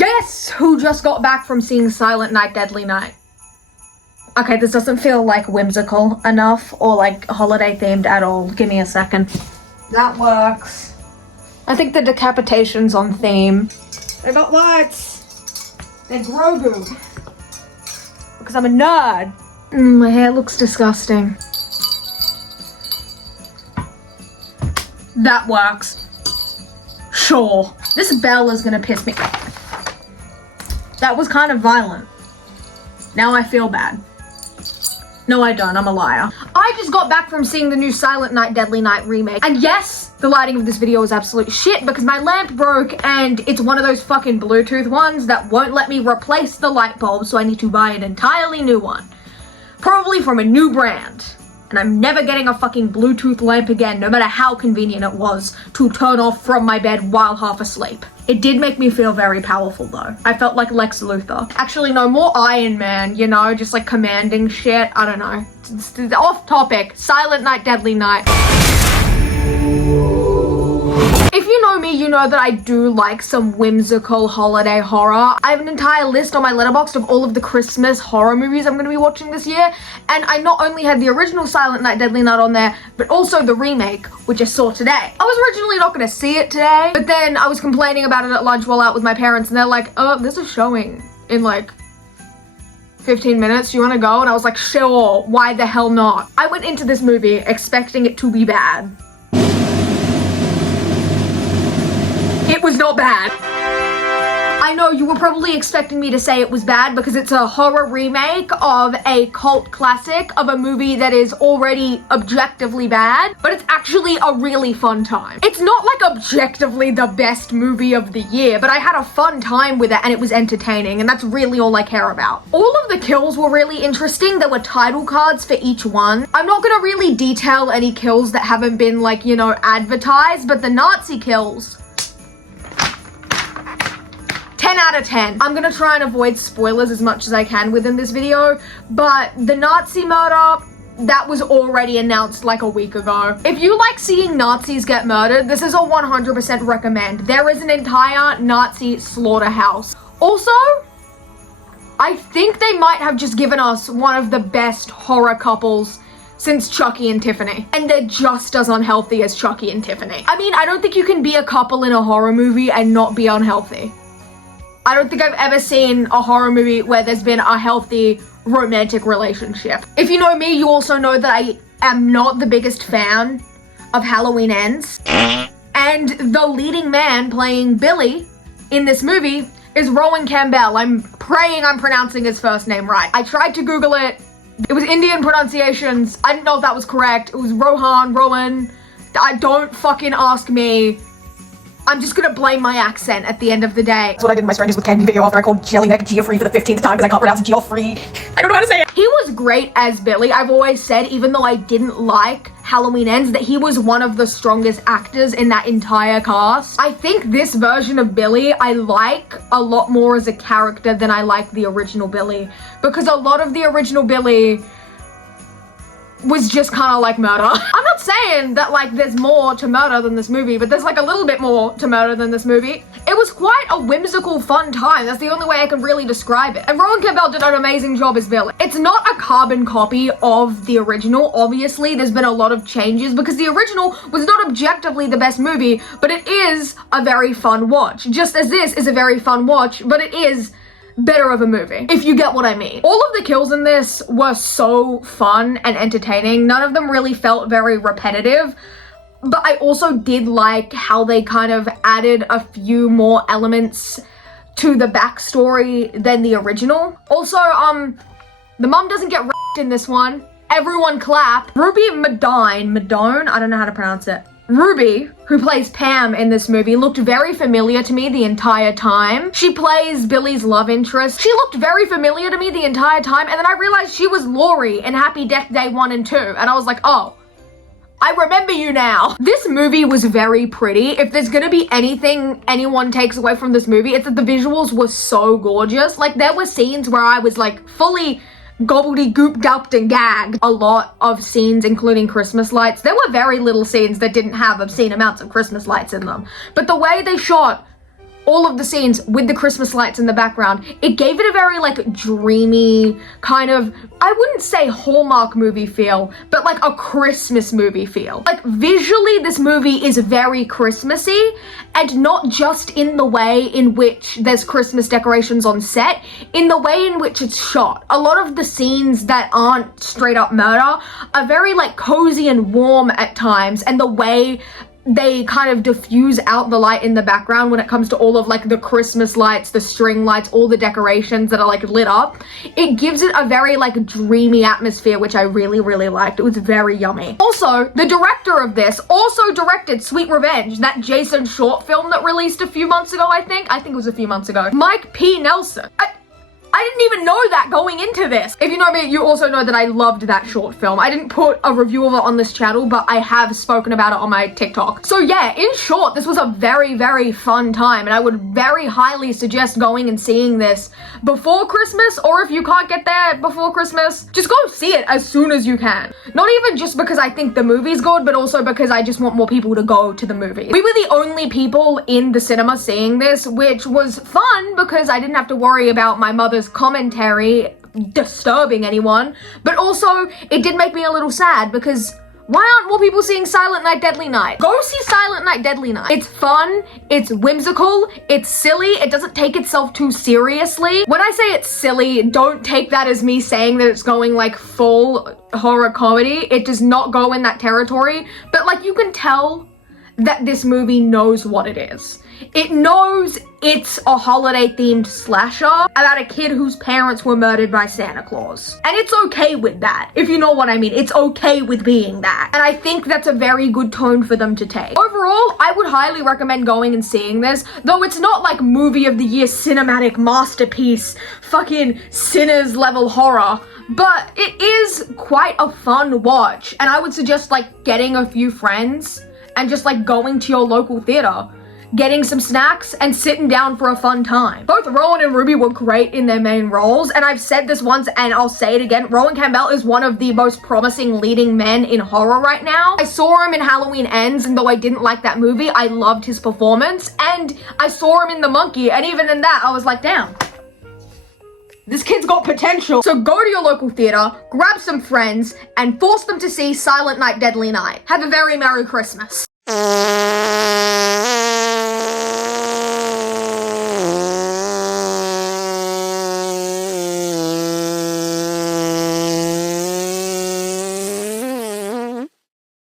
Guess who just got back from seeing Silent Night, Deadly Night? Okay, this doesn't feel like whimsical enough or like holiday themed at all. Give me a second. That works. I think the decapitation's on theme. They got lights. They're Grogu. Because I'm a nerd. My hair looks disgusting. That works. Sure. This bell is gonna piss me. That was kind of violent. Now I feel bad. No, I don't. I'm a liar. I just got back from seeing the new Silent Night, Deadly Night remake. And yes, the lighting of this video is absolute shit because my lamp broke and it's one of those fucking Bluetooth ones that won't let me replace the light bulb, so I need to buy an entirely new one. Probably from a new brand. And I'm never getting a fucking Bluetooth lamp again, no matter how convenient it was to turn off from my bed while half asleep. It did make me feel very powerful though. I felt like Lex Luthor. Actually, no, more Iron Man, you know, just like commanding shit. I don't know. It's off topic. Silent Night, Deadly Night. If you know me, you know that I do like some whimsical holiday horror. I have an entire list on my Letterboxd of all of the Christmas horror movies I'm going to be watching this year, and I not only had the original Silent Night, Deadly Night on there, but also the remake, which I saw today. I was originally not going to see it today, but then I was complaining about it at lunch while out with my parents, and they're like, oh, this is showing in like 15 minutes, you want to go? And I was like, sure, why the hell not? I went into this movie expecting it to be bad. It was not bad. I know you were probably expecting me to say it was bad because it's a horror remake of a cult classic of a movie that is already objectively bad, but it's actually a really fun time. It's not like objectively the best movie of the year, but I had a fun time with it and it was entertaining, and that's really all I care about. All of the kills were really interesting. There were title cards for each one. I'm not gonna really detail any kills that haven't been like, you know, advertised, but the Nazi kills, 10 out of 10. I'm gonna try and avoid spoilers as much as I can within this video, but the Nazi murder, that was already announced like a week ago. If you like seeing Nazis get murdered, this is a 100% recommend. There is an entire Nazi slaughterhouse. Also, I think they might have just given us one of the best horror couples since Chucky and Tiffany. And they're just as unhealthy as Chucky and Tiffany. I mean, I don't think you can be a couple in a horror movie and not be unhealthy. I don't think I've ever seen a horror movie where there's been a healthy romantic relationship. If you know me, you also know that I am not the biggest fan of Halloween Ends. And the leading man playing Billy in this movie is Rowan Campbell. I'm praying I'm pronouncing his first name right. I tried to Google it. It was Indian pronunciations. I didn't know if that was correct. It was Rowan. Don't fucking ask me. I'm just gonna blame my accent at the end of the day. That's what I did in my Strangers with Candy video after I called Jellyneck Geoffrey for the 15th time because I can't pronounce Geoffrey. I don't know how to say it. He was great as Billy. I've always said, even though I didn't like Halloween Ends, that he was one of the strongest actors in that entire cast. I think this version of Billy I like a lot more as a character than I like the original Billy, because a lot of the original Billy was just kind of like murder. I'm not saying that like there's more to murder than this movie, but there's like a little bit more to murder than this movie. It was quite a whimsical, fun time. That's the only way I can really describe it. And Rowan Campbell did an amazing job as Billy. It's not a carbon copy of the original. Obviously, there's been a lot of changes because the original was not objectively the best movie, but it is a very fun watch. Just as this is a very fun watch, but it is better of a movie, if you get what I mean. All of the kills in this were so fun and entertaining. None of them really felt very repetitive, but I also did like how they kind of added a few more elements to the backstory than the original. Also, the mom doesn't get in this one. Everyone clap. Ruby Madone, I don't know how to pronounce it. Ruby, who plays Pam in this movie, looked very familiar to me the entire time. She plays Billy's love interest. She looked very familiar to me the entire time, and then I realized she was Laurie in Happy Death Day 1 and 2, and I was like, oh, I remember you now. This movie was very pretty. If there's gonna be anything anyone takes away from this movie, it's that the visuals were so gorgeous. Like, there were scenes where I was like fully gobbledygook-gulped and gagged. A lot of scenes, including Christmas lights. There were very little scenes that didn't have obscene amounts of Christmas lights in them. But the way they shot all of the scenes with the Christmas lights in the background, it gave it a very like dreamy kind of, I wouldn't say Hallmark movie feel, but like a Christmas movie feel. Like visually, this movie is very Christmassy, and not just in the way in which there's Christmas decorations on set, in the way in which it's shot. A lot of the scenes that aren't straight up murder are very like cozy and warm at times, and the way they kind of diffuse out the light in the background when it comes to all of like the Christmas lights, the string lights, all the decorations that are like lit up, it gives it a very like dreamy atmosphere, which I really, really liked. It was very yummy. Also, the director of this also directed Sweet Revenge, that Jason short film that released a few months ago, I think it was a few months ago. Mike P. Nelson. I didn't even know that going into this. If you know me, you also know that I loved that short film. I didn't put a review of it on this channel, but I have spoken about it on my TikTok. So yeah, in short, this was a very, very fun time, and I would very highly suggest going and seeing this before Christmas, or if you can't get there before Christmas, just go see it as soon as you can. Not even just because I think the movie's good, but also because I just want more people to go to the movie. We were the only people in the cinema seeing this, which was fun because I didn't have to worry about my mother's commentary disturbing anyone, but also it did make me a little sad because why aren't more people seeing Silent Night Deadly Night? Go see Silent Night Deadly Night. It's fun, it's whimsical, it's silly, it doesn't take itself too seriously. When I say it's silly, don't take that as me saying that it's going like full horror comedy. It does not go in that territory, but like you can tell that this movie knows what it is. It knows it's a holiday-themed slasher about a kid whose parents were murdered by Santa Claus. And it's okay with that, if you know what I mean. It's okay with being that. And I think that's a very good tone for them to take. Overall, I would highly recommend going and seeing this, though it's not like movie of the year cinematic masterpiece, fucking Sinners level horror, but it is quite a fun watch. And I would suggest like getting a few friends and just like going to your local theater, getting some snacks, and sitting down for a fun time. Both Rowan and Ruby were great in their main roles, and I've said this once and I'll say it again, Rowan Campbell is one of the most promising leading men in horror right now. I saw him in Halloween Ends, and though I didn't like that movie, I loved his performance, and I saw him in The Monkey, and even in that, I was like, damn, this kid's got potential. So go to your local theater, grab some friends, and force them to see Silent Night Deadly Night. Have a very Merry Christmas.